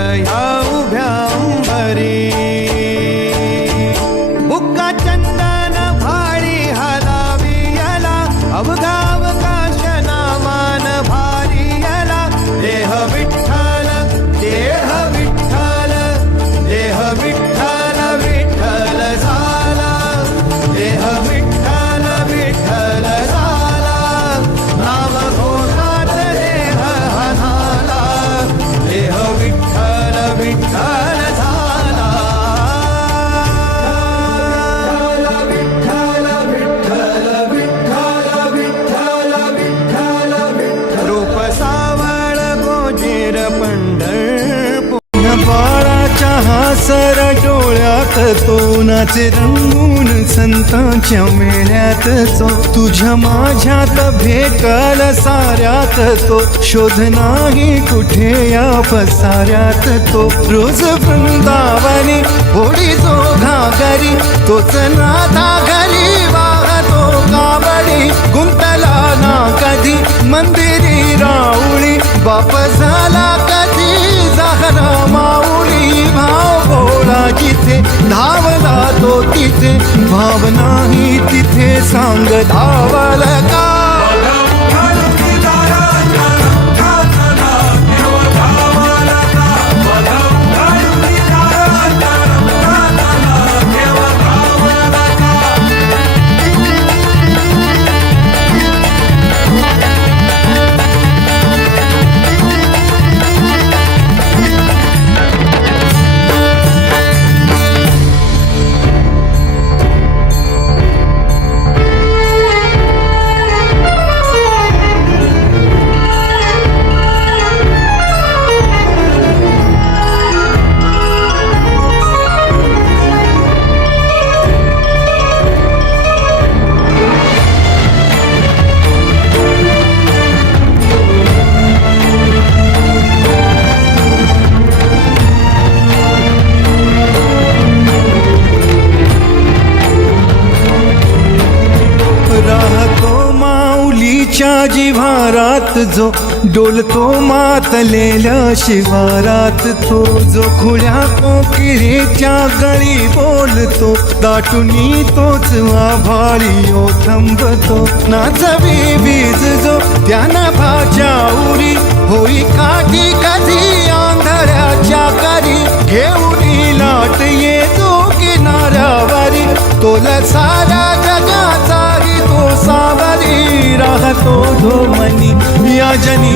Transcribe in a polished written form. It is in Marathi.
ह्या उभ्या अंबरी बुक्का चंदन भारी हलावी याला अवघा अवकाश नामान भारी याला देह विठ्ठल देह विठ्ठल देह विठ्ठल विठ्ठल झाला देह विठ्ठल विठ्ठल झाला नाम घोषात देह हनाला देह विठ्ठल विठ्ठल झाला विठ्ठल विठ्ठल विठ्ठल विठ्ठल विठ्ठल विठ्ठल रूप सावळ गोजेर पंढरपूर बाळाच्या हासर डोळ्यात तो नाचे रंगून संतांच्या मेळ्यात तो तुझ्या माझ्यात भेटल साऱ्यात तो शोध नाही कुठे या पसाऱ्यात तो रोज वृंदावनी होडी जो घागरी तोच नाथा घरी वाहतो कावडी गुंतला ना कधी मंदिरी राऊळी बाप झाला कधी जाहरा माऊली भाव भोळा जिथे धावला तो तिथे भाव नाही तिथे सांग धावल का जिव्हारात जो डोलतो मातलेल्या शिवारात तो जो खुल्या कोकिळेच्या गळी बोलतो दाटुनी तोच आभाळी ओथंबतो नाचवी बीज जो त्यानं भाच्या उरी होई काठी कधी आंधळ्याच्या करी घेऊन लाट येतो किनाऱ्यावरी तोला सारा जगाचा तो सावरी राहतो धो मनी या जनी